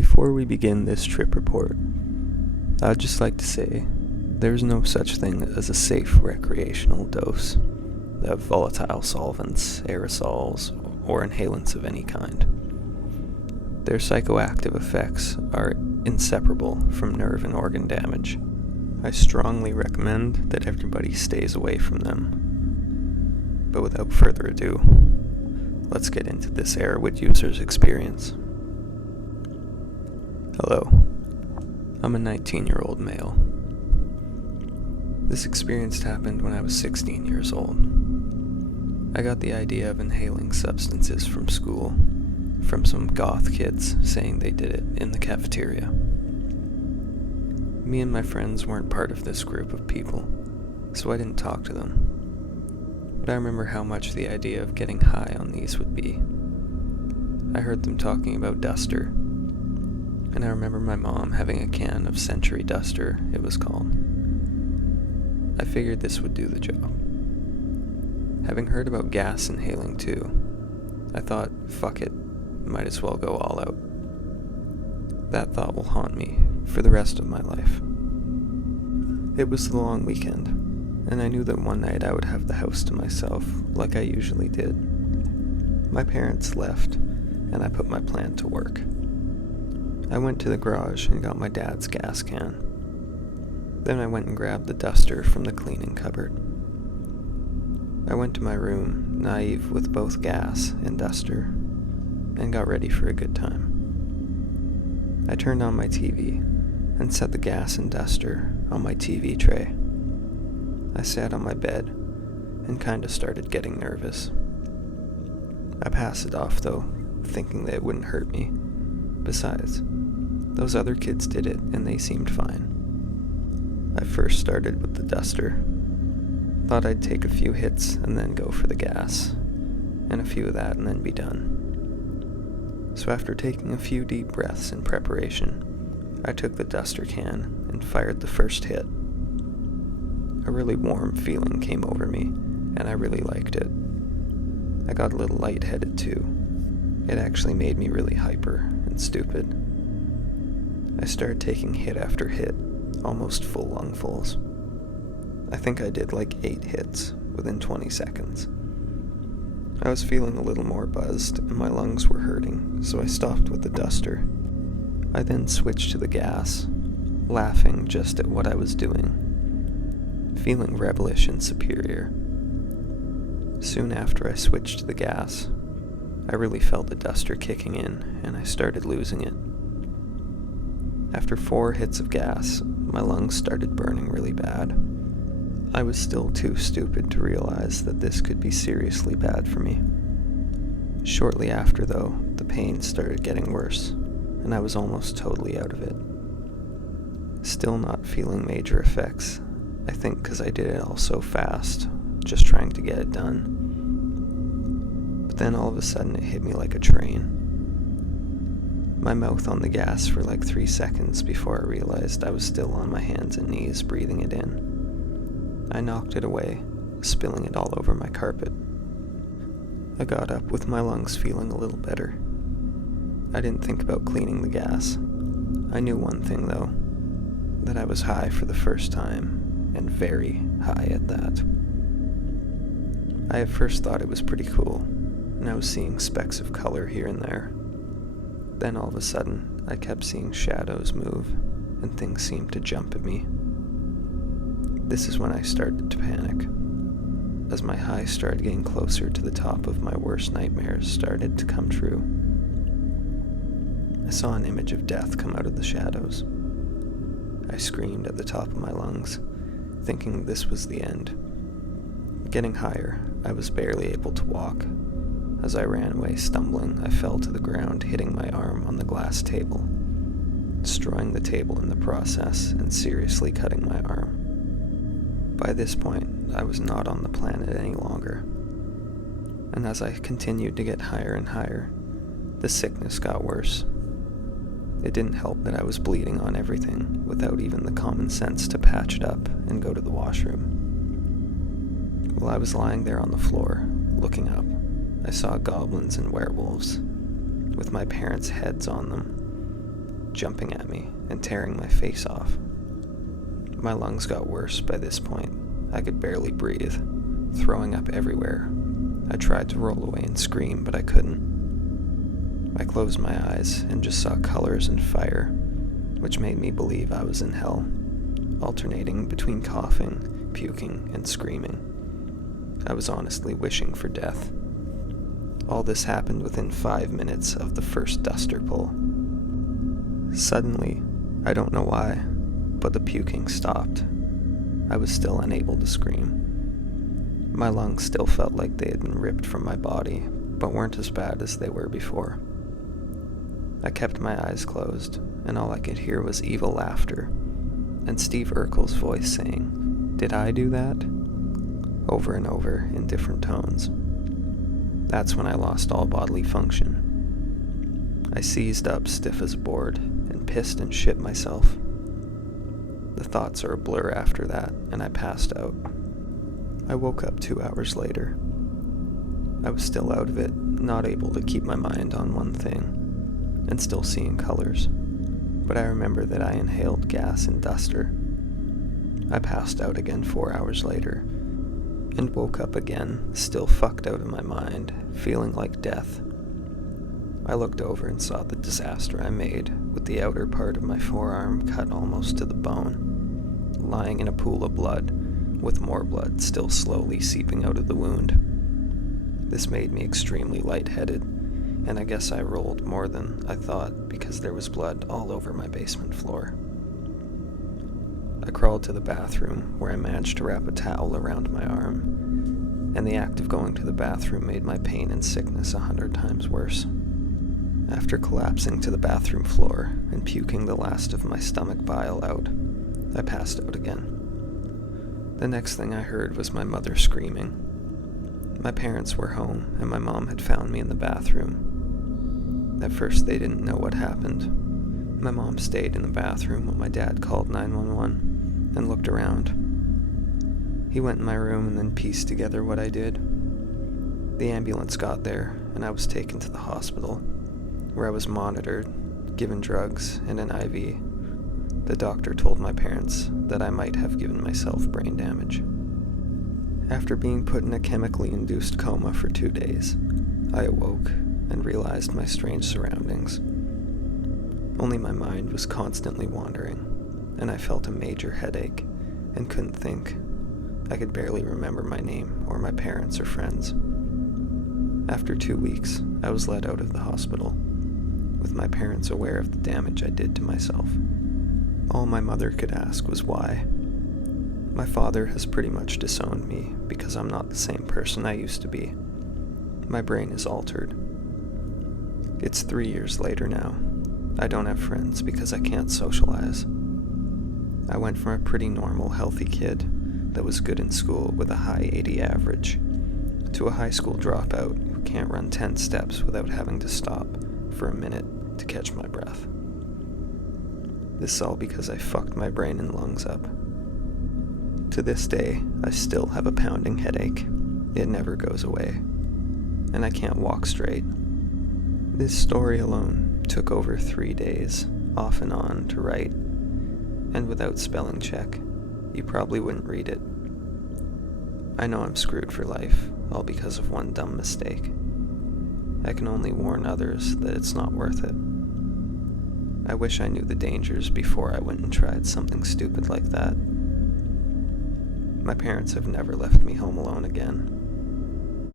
Before we begin this trip report, I'd just like to say there's no such thing as a safe recreational dose of volatile solvents, aerosols, or inhalants of any kind. Their psychoactive effects are inseparable from nerve and organ damage. I strongly recommend that everybody stays away from them. But without further ado, let's get into this Airwood user's experience. Hello, I'm a 19-year-old male. This experience happened when I was 16 years old. I got the idea of inhaling substances from school, from some goth kids saying they did it in the cafeteria. Me and my friends weren't part of this group of people, so I didn't talk to them. But I remember how much the idea of getting high on these would be. I heard them talking about Duster, and I remember my mom having a can of Century Duster, it was called. I figured this would do the job. Having heard about gas inhaling too, I thought, fuck it, might as well go all out. That thought will haunt me for the rest of my life. It was the long weekend, and I knew that one night I would have the house to myself, like I usually did. My parents left, and I put my plan to work. I went to the garage and got my dad's gas can. Then I went and grabbed the duster from the cleaning cupboard. I went to my room, naive with both gas and duster, and got ready for a good time. I turned on my TV and set the gas and duster on my TV tray. I sat on my bed and kinda started getting nervous. I passed it off though, thinking that it wouldn't hurt me. Besides, those other kids did it and they seemed fine. I first started with the duster. Thought I'd take a few hits and then go for the gas, and a few of that and then be done. So after taking a few deep breaths in preparation, I took the duster can and fired the first hit. A really warm feeling came over me, and I really liked it. I got a little lightheaded too. It actually made me really hyper and stupid. I started taking hit after hit, almost full lungfuls. I think I did like 8 hits within 20 seconds. I was feeling a little more buzzed and my lungs were hurting, so I stopped with the duster. I then switched to the gas, laughing just at what I was doing, feeling rebellious and superior. Soon after I switched to the gas, I really felt the duster kicking in and I started losing it. After 4 hits of gas, my lungs started burning really bad. I was still too stupid to realize that this could be seriously bad for me. Shortly after, though, the pain started getting worse, and I was almost totally out of it. Still not feeling major effects, I think because I did it all so fast, just trying to get it done. But then all of a sudden it hit me like a train. My mouth on the gas for like 3 seconds before I realized I was still on my hands and knees breathing it in. I knocked it away, spilling it all over my carpet. I got up with my lungs feeling a little better. I didn't think about cleaning the gas. I knew one thing though, that I was high for the first time, and very high at that. I at first thought it was pretty cool, and I was seeing specks of color here and there. Then all of a sudden, I kept seeing shadows move, and things seemed to jump at me. This is when I started to panic, as my high started getting closer to the top of my worst nightmares started to come true. I saw an image of death come out of the shadows. I screamed at the top of my lungs, thinking this was the end. Getting higher, I was barely able to walk. As I ran away stumbling, I fell to the ground, hitting my arm on the glass table, destroying the table in the process and seriously cutting my arm. By this point, I was not on the planet any longer, and as I continued to get higher and higher, the sickness got worse. It didn't help that I was bleeding on everything without even the common sense to patch it up and go to the washroom. While I was lying there on the floor, looking up, I saw goblins and werewolves, with my parents' heads on them, jumping at me and tearing my face off. My lungs got worse by this point. I could barely breathe, throwing up everywhere. I tried to roll away and scream, but I couldn't. I closed my eyes and just saw colors and fire, which made me believe I was in hell, alternating between coughing, puking, and screaming. I was honestly wishing for death. All this happened within 5 minutes of the first duster pull. Suddenly, I don't know why, but the puking stopped. I was still unable to scream. My lungs still felt like they had been ripped from my body, but weren't as bad as they were before. I kept my eyes closed, and all I could hear was evil laughter, and Steve Urkel's voice saying, "Did I do that?" over and over in different tones. That's when I lost all bodily function. I seized up stiff as a board and pissed and shit myself. The thoughts are a blur after that, and I passed out. I woke up 2 hours later. I was still out of it, not able to keep my mind on one thing, and still seeing colors. But I remember that I inhaled gas and duster. I passed out again 4 hours later, and woke up again, still fucked out of my mind, feeling like death. I looked over and saw the disaster I made, with the outer part of my forearm cut almost to the bone, lying in a pool of blood, with more blood still slowly seeping out of the wound. This made me extremely lightheaded, and I guess I rolled more than I thought because there was blood all over my basement floor. I crawled to the bathroom, where I managed to wrap a towel around my arm, and the act of going to the bathroom made my pain and sickness 100 times worse. After collapsing to the bathroom floor and puking the last of my stomach bile out, I passed out again. The next thing I heard was my mother screaming. My parents were home, and my mom had found me in the bathroom. At first, they didn't know what happened. My mom stayed in the bathroom while my dad called 911 and looked around. He went in my room and then pieced together what I did. The ambulance got there, and I was taken to the hospital, where I was monitored, given drugs, and an IV. The doctor told my parents that I might have given myself brain damage. After being put in a chemically induced coma for 2 days, I awoke and realized my strange surroundings. Only my mind was constantly wandering, and I felt a major headache and couldn't think. I could barely remember my name or my parents or friends. After 2 weeks, I was let out of the hospital, with my parents aware of the damage I did to myself. All my mother could ask was why. My father has pretty much disowned me because I'm not the same person I used to be. My brain is altered. It's 3 years later now. I don't have friends because I can't socialize. I went from a pretty normal, healthy kid that was good in school with a high 80 average to a high school dropout who can't run 10 steps without having to stop for a minute to catch my breath. This is all because I fucked my brain and lungs up. To this day, I still have a pounding headache. It never goes away. And I can't walk straight. This story alone took over 3 days, off and on, to write. And without spelling check, you probably wouldn't read it. I know I'm screwed for life, all because of one dumb mistake. I can only warn others that it's not worth it. I wish I knew the dangers before I went and tried something stupid like that. My parents have never left me home alone again.